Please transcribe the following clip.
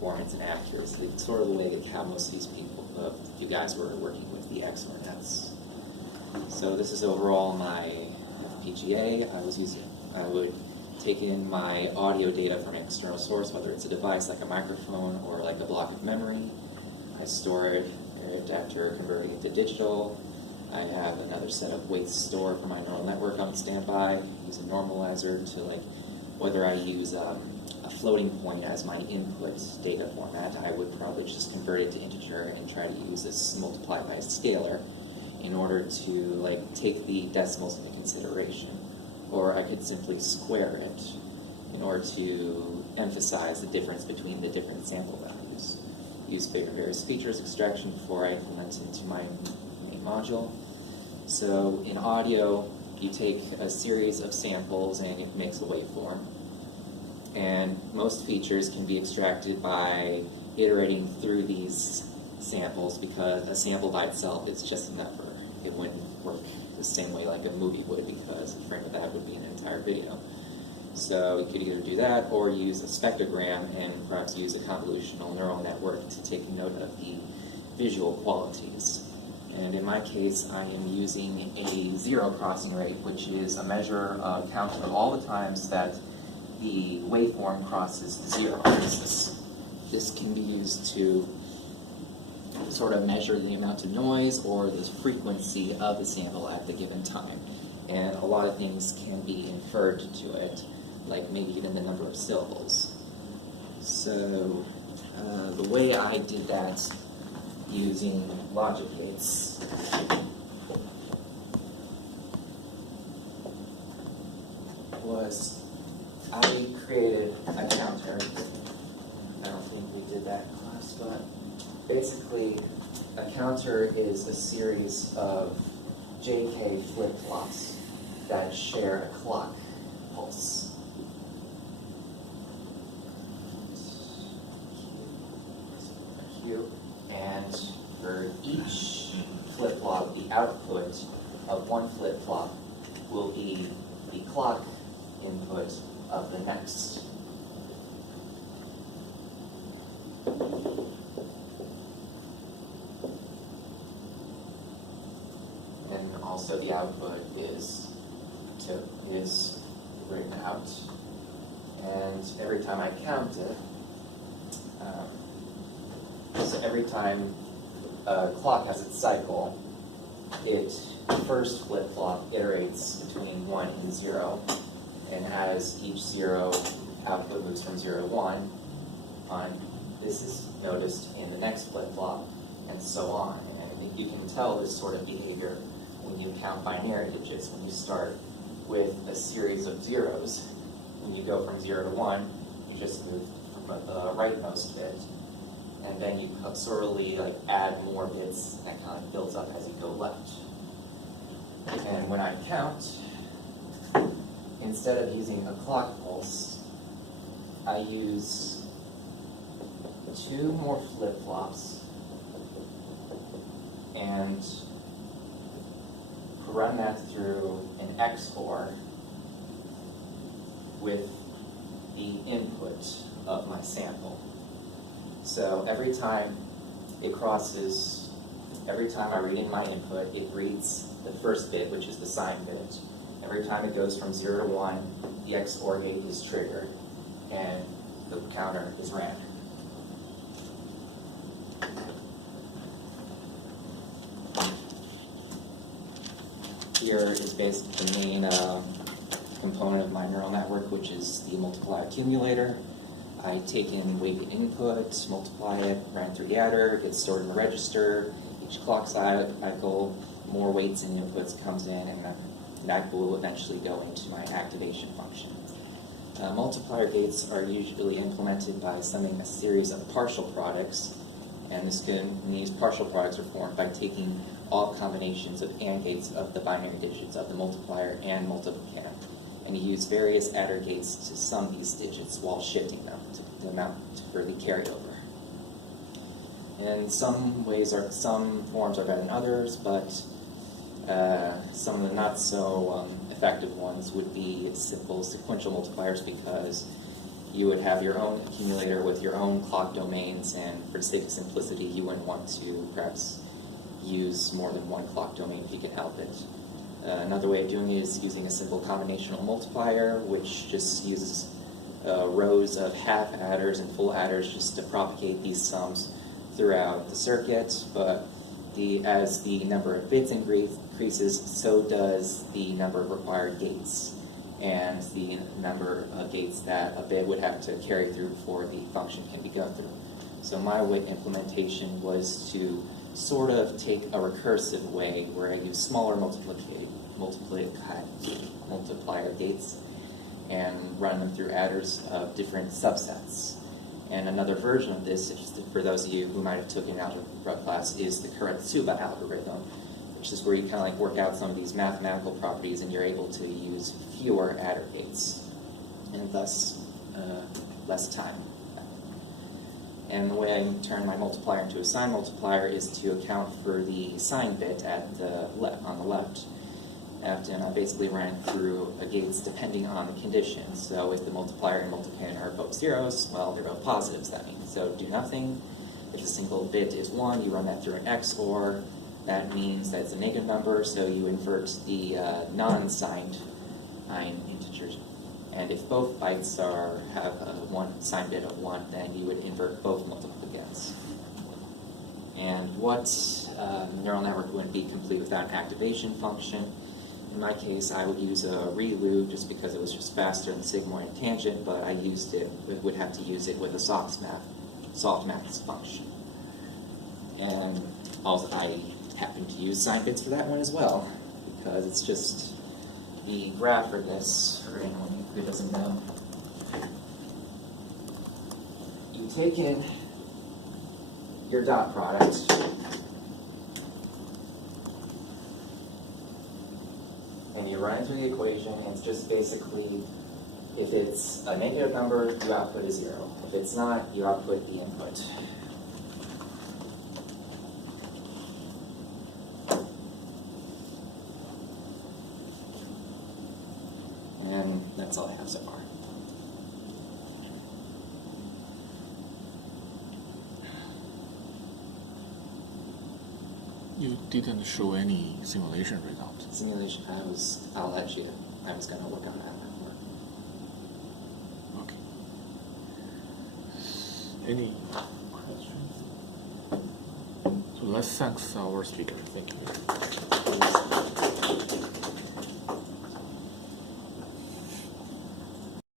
performance and accuracy. It's sort of the way that how most of these people, you guys were working with the XOR nets. So this is overall my FPGA. I would take in my audio data from an external source, whether it's a device like a microphone or like a block of memory. I store it after converting it to digital. I have another set of weights stored for my neural network on standby. Use a normalizer to whether I use a floating point as my input data format, I would probably just convert it to integer and try to use this multiplied by a scalar in order to take the decimals into consideration. Or I could simply square it in order to emphasize the difference between the different sample values. Use various features extraction before I implement into my main module. So in audio, you take a series of samples and it makes a waveform. And most features can be extracted by iterating through these samples, because a sample by itself is just a number. It wouldn't work the same way like a movie would, because a frame of that would be an entire video. So you could either do that or use a spectrogram and perhaps use a convolutional neural network to take note of the visual qualities. And in my case, I am using a zero crossing rate, which is a measure count of all the times that the waveform crosses the zero axis. This can be used to sort of measure the amount of noise or the frequency of the sample at the given time. And a lot of things can be inferred to it, like maybe even the number of syllables. So the way I did that using logic gates was I created a counter. I don't think we did that in class, but basically a counter is a series of JK flip-flops that share a clock pulse. And for each flip-flop, the output of one flip-flop will be the clock input of the next. And also the output is written out. And every time I count it, so every time a clock has its cycle, it first flip-flop iterates between 1 and 0, and as each 0 output moves from 0 to 1, this is noticed in the next flip-flop, and so on. And I think you can tell this sort of behavior when you count binary digits. When you start with a series of zeros, when you go from 0 to 1, you just move from the rightmost bit. And then you slowly add more bits, and that kind of builds up as you go left. And when I count, instead of using a clock pulse, I use 2 more flip-flops and run that through an XOR with the input of my sample. So every time I read in my input, it reads the first bit, which is the sign bit. Every time it goes from 0 to 1, the XOR gate is triggered, and the counter is ran. Here is basically the main component of my neural network, which is the multiply accumulator. I take in weighted input, multiply it, run through the adder, gets stored in the register. Each clock cycle, more weights and inputs comes in, and that will eventually go into my activation function. Multiplier gates are usually implemented by summing a series of partial products, and these partial products are formed by taking all combinations of AND gates of the binary digits of the multiplier and multiplicand. And you use various adder gates to sum these digits while shifting them to the amount for the carryover. And some forms are better than others, but some of the not so effective ones would be simple sequential multipliers, because you would have your own accumulator with your own clock domains, and for the sake of simplicity, you wouldn't want to perhaps use more than one clock domain if you can help it. Another way of doing it is using a simple combinational multiplier, which just uses rows of half adders and full adders just to propagate these sums throughout the circuit. But as the number of bits increases, so does the number of required gates, and the number of gates that a bit would have to carry through before the function can be gone through. So my implementation was to sort of take a recursive way where I use smaller multiplier gates and run them through adders of different subsets. And another version of this, for those of you who might have taken an algebra class, is the Karatsuba algorithm, which is where you kind of like work out some of these mathematical properties and you're able to use fewer adder gates and thus less time. And the way I turn my multiplier into a sign multiplier is to account for the sign bit at the on the left. And I basically ran through gates depending on the condition. So if the multiplier and multiplicand are both zeros, well, they're both positives, that means. So do nothing. If a single bit is 1, you run that through an XOR. That means that it's a negative number, so you invert the non-signed integers. And if both bytes have one sign bit of 1, then you would invert both multiplicands. And what neural network wouldn't be complete without an activation function? In my case, I would use a ReLU just because it was just faster than sigmoid and tangent, but I would have to use it with a softmax function. And also, I happen to use sign bits for that one as well, because it's just the graph for this, for anyone who doesn't know. You take in your dot product, and you run it through the equation, and it's just basically, if it's a negative number, you output a 0. If it's not, you output the input. And that's all I have so far. You didn't show any simulation results. Simulation, I'll let you. I was going to work on that more. Okay. Any questions? So let's thank our speaker. Thank you.